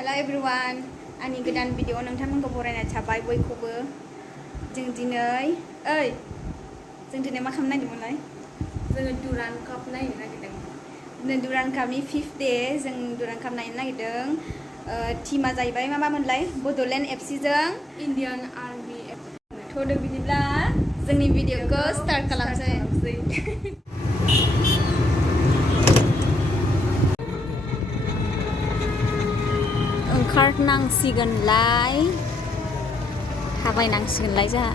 Hello everyone, आंनि गोदान video नोंथांमोनखौ बरायनाय थाबाय बयखौबो। जों दिनै मा खालामनो नागिरदोंमोनलाय? जोङो Durand Cup नायनो नागिरदों। दिनै Durand Cupनि 5th day जों Durand Cup नायनो नागिरदों। टीमा जाहैबाय मामोनलाय? बड'लेण्ड एफसीजों इन्डियान आर्मी थ'दो बिदिब्ला जोंनि भिडिअखौ स्टार्ट खालामसै। ओंखारनांसिगोनलाय थाबायनांसिगोनलाय जोंहा।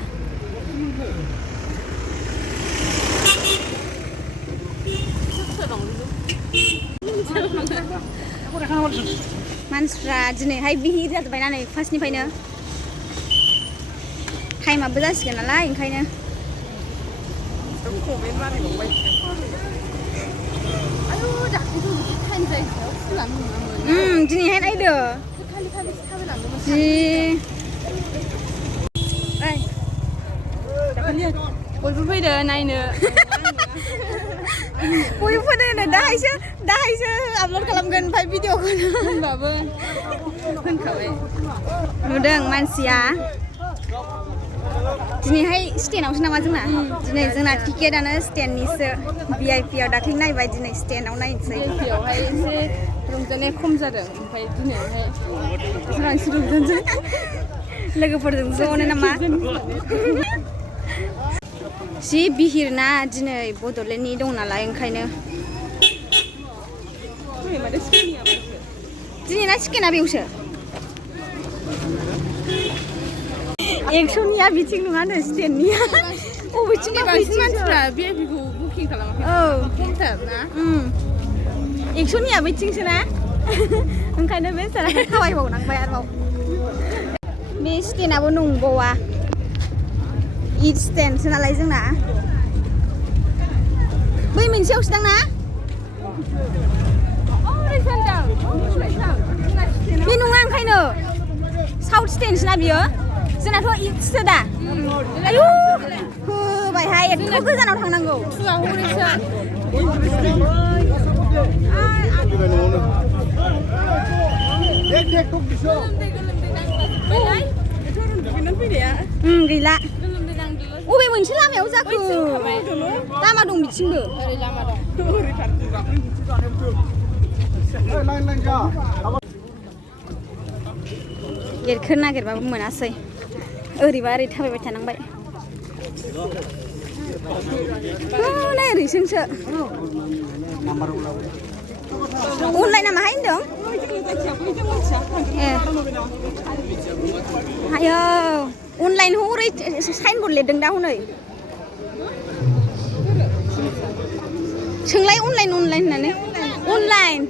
मानसिफ्रा दिनैहाय बिहिर जाजोब्बाय ना नै फार्स्टनिफ्रायनो टाइमाबो जासिगोन नालाय ओंखायनो। दिनैहाय नायदो जि बयबो फैदो नायनो। बयबो फैदो दाहायसो आपल'ड खालामगोन ओमफ्राय भिडिअखौनो होनबाबो होनखाबाय। नुदों मानसिया दिनैहाय स्टेनावसो नामा जोंना? दिनै जोंना टिकेटानो स्टेननिसो। VIP आव दाख्लै नायबाय, दिनै स्टेनाव नायनोसै। VIPआवहाय एसे रंजानाया खम जादों, ओमफ्राय दिनैहाय बांसिन रंजानोसै लोगोफोरजों ज'नो नामा? जि बिहिर ना दिनै बड'लेण्डनि दं नालाय ओंखायनो। दिनै ना चिकेना बेयावसो? एक्स'निया बिथिं नङानो स्टेननिया। बबेथिं बांसिन मानसिफ्रा VIPखौ बुकिं खालामाखै। औ खमथार ना? एक्स'निया बिथिंसो ना? ओंखायनो बे सारा थाबायबावनांबाय आरोबाव। बे स्टेनाबो नंबावा, इट स्टेनसो नालाय जोंना। बै मोनसेयावसो दां ना? बे नङा ओंखायनो साउथ स्टेनसो ना बियो? जोंनाथ' इस्टसो दा। आयु होबायहाय एथ' गोजानाव थांनांगौ। गैला। अबे मोनसे लामायाव जाखो? लामा दं बिथिंबो। गेटखौ नागिरबाबो मोनासै। ओरैबा ओरै थाबायबाय थानांबाय। नाय ओरैजोंसो। अनलाइना माहाय होनदों? ए आयौ अनलाइन हरै साइन बर्ड लिरदों दा हनै। सोंलाय अनलाइन होननानै। अनलाइन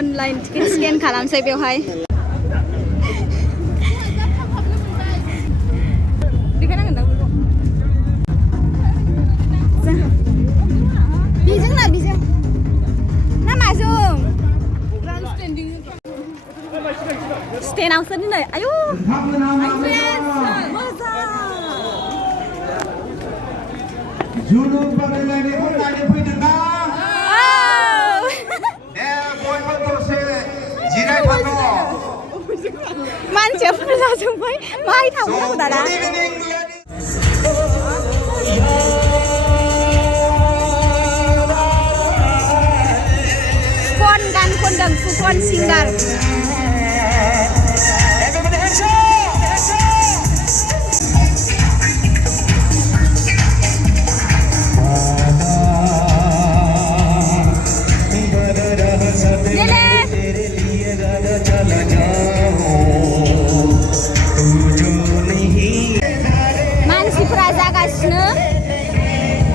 अनलाइन टिकेट स्केन खालामसै बेवहाय। बेजों ना बेजों ना माजों? स्टेनावसो दिनै। आयु जोलुर बादायलायनायखौ नायनो फैदोंना? बयबो दसे जिरायथाथ'। मानसिया फुजा जोंबाय माहाय थांनांगौ दाना? फन गान खनदों फुकन सिंगार। मानसिफ्रा जागासिनो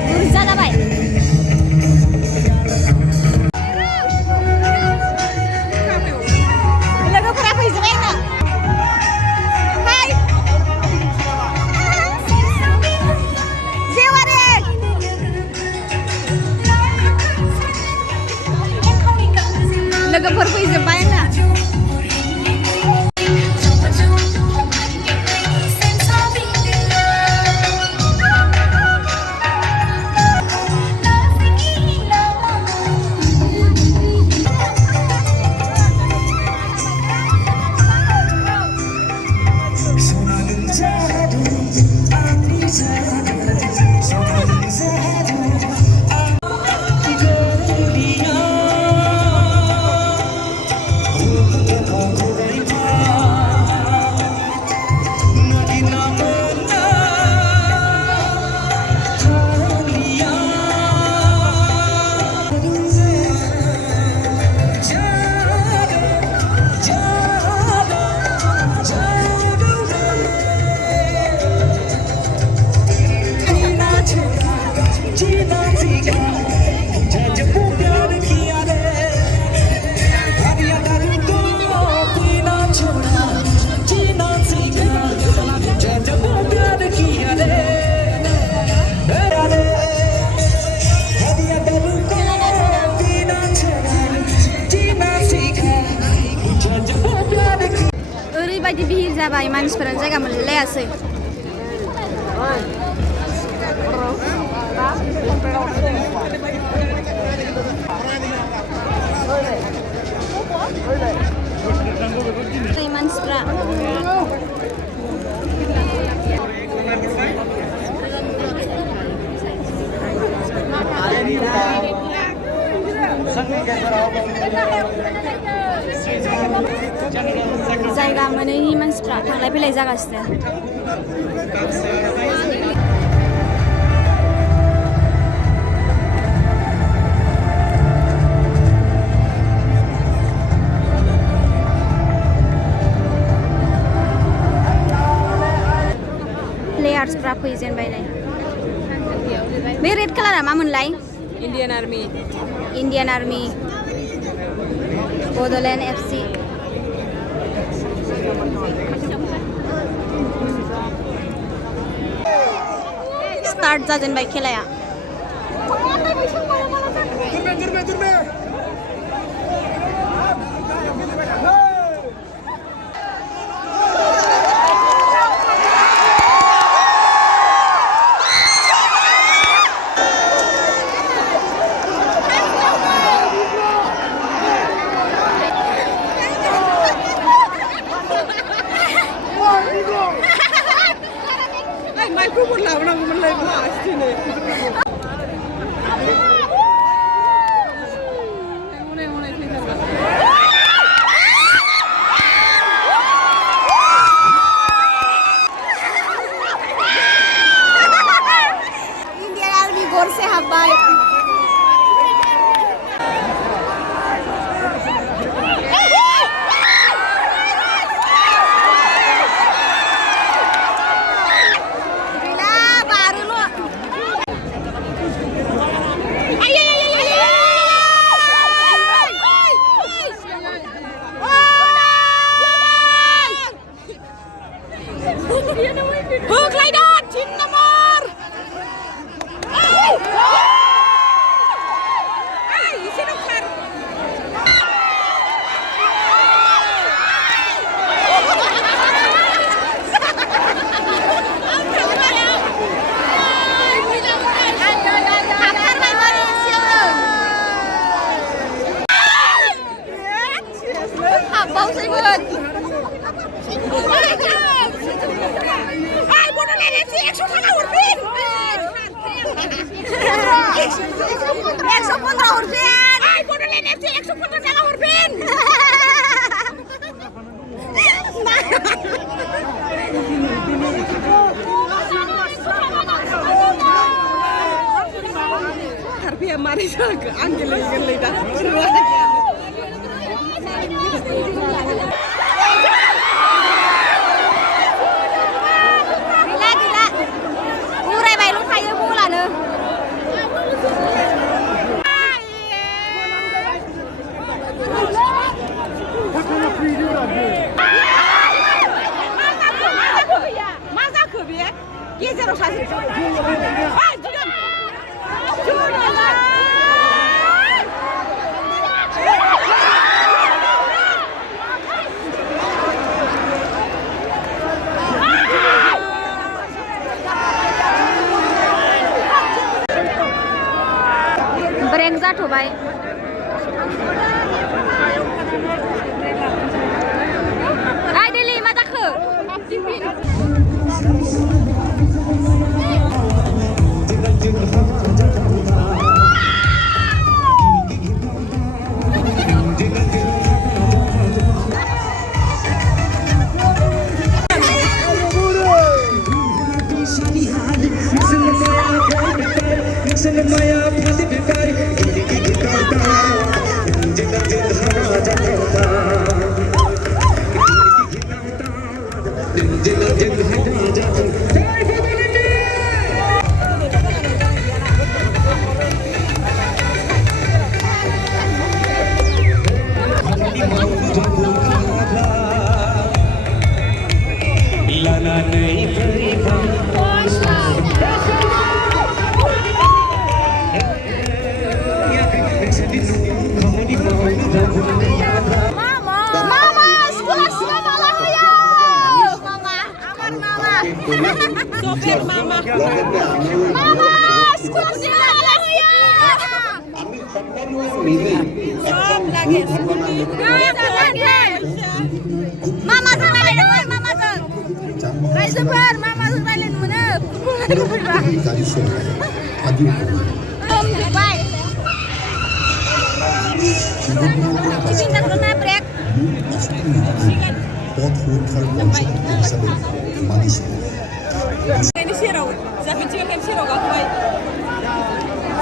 बुरजा जाबाय। लोगोफोरा फैजोब्बाय आंना। हाय जेवारि लोगोफोर फैजोब्बाय आंना। जायासै मानसिफ्रा जायगा मोनैनि मानसिफ्रा थांलाय फैलाय जागासिनो प्लेयार्सफ्रा फैजेनबाय नै बे रेड कालारा मा मोनलाय Indian Army Indian Army Bodoland FC start जाजेनबाय खेलाया ब्रेक जाथ'बाय आइ दिलि मा जाखो Soper mama. Mama, sekolah sialan ya. Sob lagi. Mama terlalu mama ter. Rai sebar, mama terlalu mana? Jwngmbw. Pintar kena brek. Ini sirau, zapin sih kan sirau gak kuai.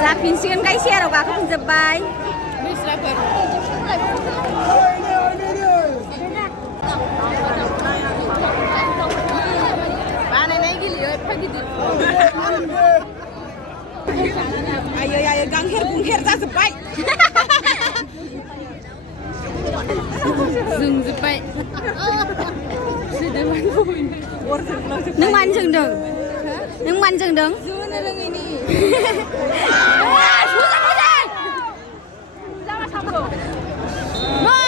Zapin sih kan kai sirau gak kan jenbai. Bisa ber. Mana naik gili, pagi tu. Ayo, gangher tak sepai. Jwngmbw. Neng man jwngtoh. Neng man jwngtoh. Jwng ini. Jangan sambung. Ma.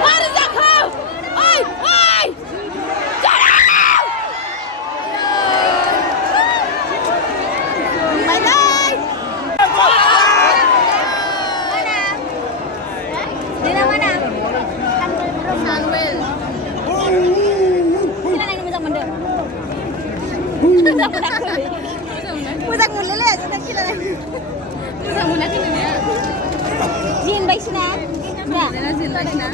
Mari zakau. Oi. Muzak mulele kita kila. Muzak muna kini ya. Jenbai sina. Ya. Jenbai sina.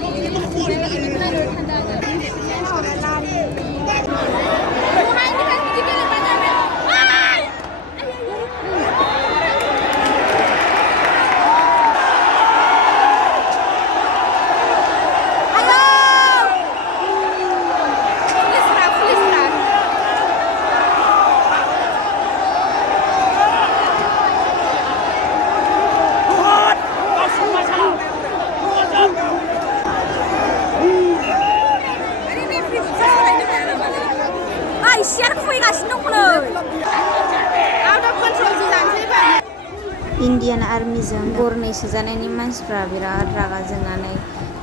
Indian Army जों गरनैसो जानायनि मानसिफ्रा बिराद रागा जोंनानै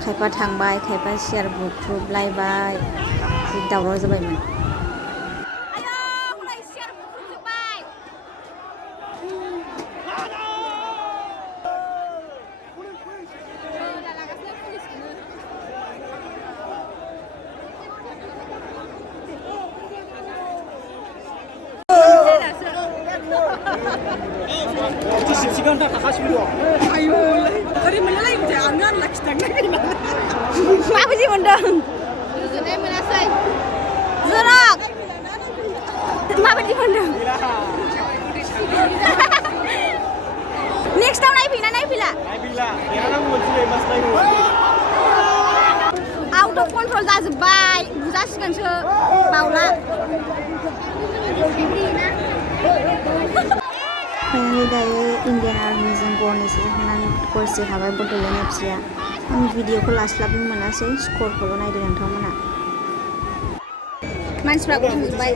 खायफा थांबाय खायफा सियार बुख्रुबलायबाय जि दावराव जाबायमोन। Mabuji mundang. Zorak. Mabuji mundang. Next time naifwila. Naifwila. Out of control जाजोब्बाय बुजासिगोनसो बावला। Finally दायो Indian Army जों गरनैसो जाखांनानै गरसे हाबाय बड'लेण्ड एफसिआ। आं भिडिअखौ लास्लाबनो मोनासै स्करखौल' नायदों नोंथांमोना। मानसिफ्रा गसंजोब्बाय।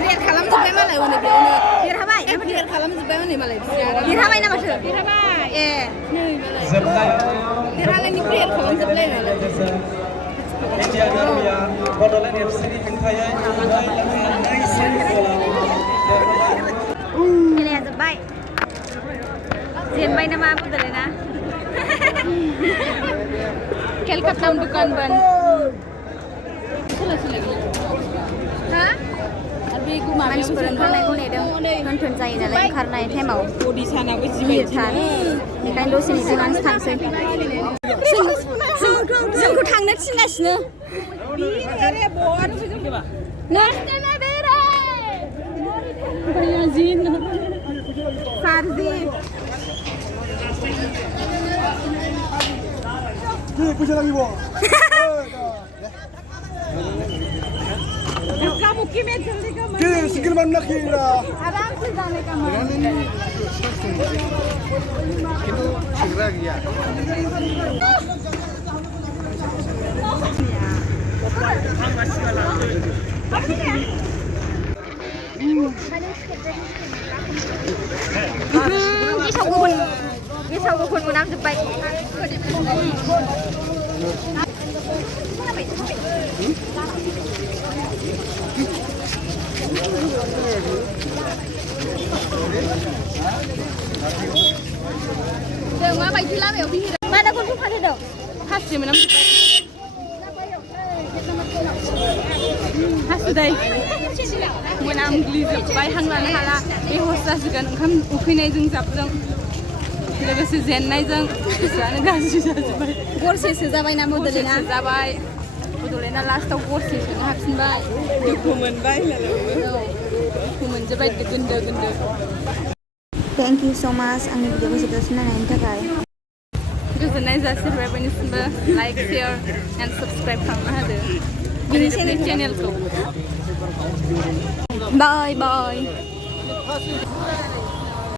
Biar खालामजोब्बाय मालाय हनै बेयावनो। देरहाबाय? बिराद खालामजोब्बाय हनै मालाय बिसोर। देरहाबाय ना माथो? देरहाबाय। ए। नै मालाय। देरहानायनि प्रेयार खालामजोबलाय नालाय। बड'लेण्ड एफसिनि हेंथायै खेलाया जोब्बाय। जेनबाय नामा बड'लेण्डआ? केलकाताम दुकान बन। हा? बेखौ मानसिफोर ओंखारनायखौ नेदों दोनथ'न जायो नालाय ओंखारनाय टाइमाव अडिसानाबो गिदिरथार बेखायनो दसे नेथ'नानैसो थांसै जोंखौ थांनो थिनगासिनो Kamu kimet jल्दी का Ke sikil man nakira. आराम से जाने का मन Itu segera ya. Banyak गेसावबो खन मोनामजोब्बाय जों माबायदि लामायाव बिहिर मानो खनखौ फानहोदों हास्रि मोनामजोब्बाय हासुदै मोनामग्लिजोब्बाय हां लानो हाला बेहस जासिगोन ओंखाम उखैनायजों जाबजों लोगोसे जेननायजों गोसोआनो गाज्रि जाजोब्बाय गरसेसो जाबायना बड'लेण्डआ जाबाय बड'लेण्डआ लास्टआव गरसे सोनो हाफिनबाय दुखु मोनबाय दुखु मोनजोब्बाय गोन्दो गोन्दो थेंक इउ स' माच आंनि भिडिअखौ जोबजासिम नायनायनि थाखाय गोजोननाय जासिबाय बयनिसिमबो लाइक शेयार एन्ड साबस्क्राइब खालामना होदो बिनि चेनेलखौ बाय बाय